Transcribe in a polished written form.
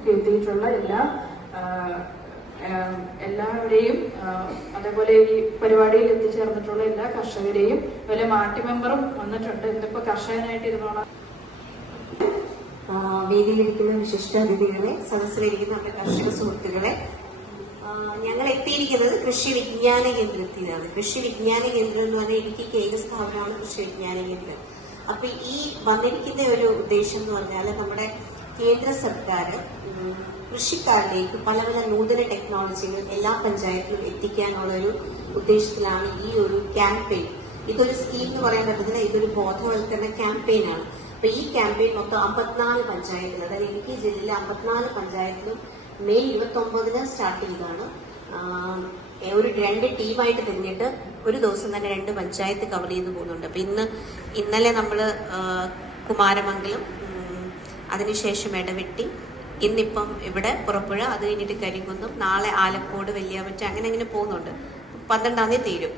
ഒക്കെ എത്തിയിട്ടുള്ള എല്ലാവരെയും അതേപോലെ ഈ പരിപാടിയിൽ എത്തിച്ചേർന്നിട്ടുള്ള എല്ലാ കർഷകരെയും അതുപോലെ മാറ്റി മെമ്പറും വന്നിട്ടുണ്ട്. ഇന്നിപ്പോ കർഷകനായിട്ട് ഇരുന്നോളാം. വേദിയിലിരിക്കുന്ന വിശിഷ്ടാതിഥികളെ, സദസ്സിലിരിക്കുന്ന നമ്മുടെ കർഷക സുഹൃത്തുക്കളെ, ഞങ്ങൾ എത്തിയിരിക്കുന്നത് കൃഷി വിജ്ഞാന കേന്ദ്രത്തിലാണ്. കൃഷി വിജ്ഞാന കേന്ദ്രം എന്ന് പറഞ്ഞാൽ ഇടുക്കി കേന്ദ്ര സ്ഥാപനമാണ് കൃഷി വിജ്ഞാന കേന്ദ്രം. അപ്പൊ ഈ വന്നിരിക്കുന്ന ഒരു ഉദ്ദേശം എന്ന് പറഞ്ഞാൽ നമ്മുടെ കേന്ദ്ര സർക്കാർ കൃഷിക്കാരിലേക്ക് പല പല നൂതന ടെക്നോളജികൾ എല്ലാ പഞ്ചായത്തിലും എത്തിക്കാനുള്ള ഒരു ഉദ്ദേശത്തിലാണ് ഈ ഒരു ക്യാമ്പയിൻ. ഇതൊരു സ്കീം എന്ന് പറയാൻ പറ്റത്തില്ല, ഇതൊരു ബോധവൽക്കരണ ക്യാമ്പയിനാണ്. അപ്പൊ ഈ ക്യാമ്പയിൻ മൊത്തം 54 പഞ്ചായത്തിൽ, അതായത് ഇടുക്കി ജില്ലയിലെ 54 പഞ്ചായത്തിലും മെയ് 29 സ്റ്റാർട്ട് ചെയ്താണ്. ഒരു 2 ടീമായിട്ട് തിരിഞ്ഞിട്ട് ഒരു ദിവസം തന്നെ 2 പഞ്ചായത്ത് കവർ ചെയ്ത് പോകുന്നുണ്ട്. അപ്പൊ ഇന്നലെ നമ്മള് കുമാരമംഗലം, അതിനുശേഷം എടവെട്ടി, ഇന്നിപ്പം ഇവിടെ പുറപ്പുഴ, അത് കഴിഞ്ഞിട്ട് കരിങ്കുന്നം, നാളെ ആലക്കോട്, വെല്ലിയാമറ്റ, അങ്ങനെ പോകുന്നുണ്ട്. 12-ാം തീയതി തീരും.